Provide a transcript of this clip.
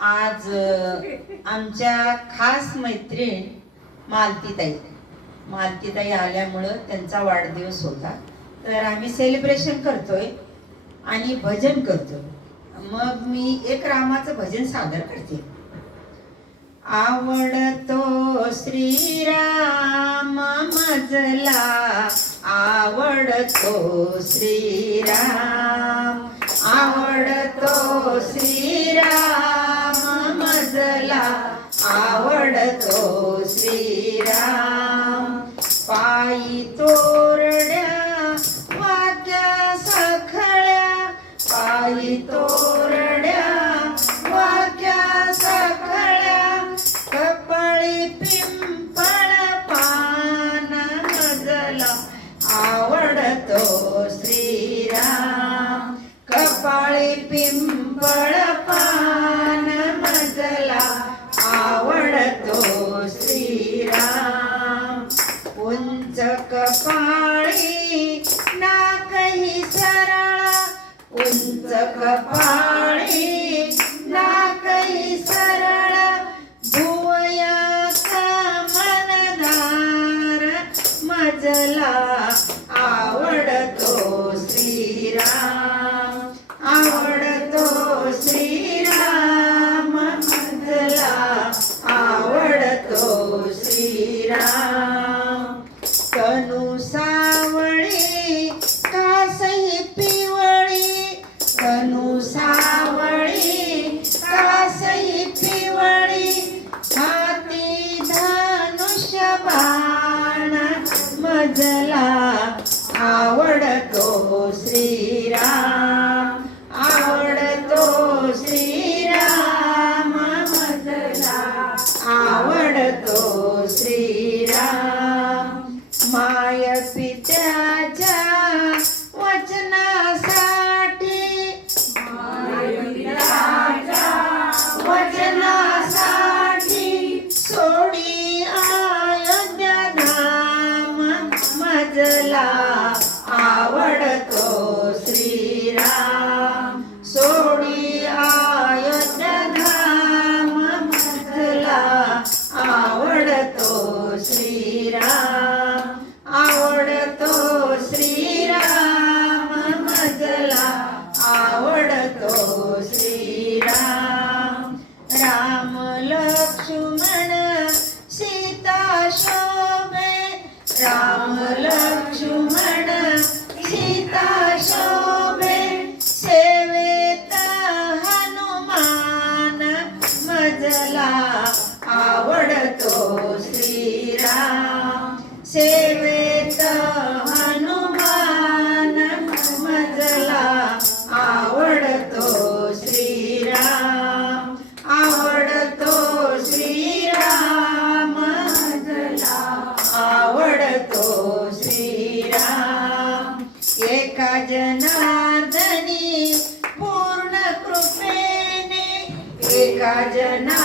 आज आमच्या खास मैत्रीण मालतीताई. मालतीताई आल्यामुळं त्यांचा वाढदिवस होता. तर आम्ही सेलिब्रेशन करतोय आणि भजन करतोय. मग मी एक रामाचं भजन सादर करते. आवडतो श्रीराम मजला आवडतो श्रीराम. आवडतो श्रीराम तो श्रीराम। उंच कपाळी नाकही सरळ। उंच कपाळी नाकही सरळ। भुवयाचा मनदार मजला समजला आवडतो श्रीराम. सेवेत हनुमान मजला आवडतो श्रीराम आवडतो श्रीराम मजला आवडतो श्रीराम. एका जनार्दनी पूर्ण कृपेने एका जना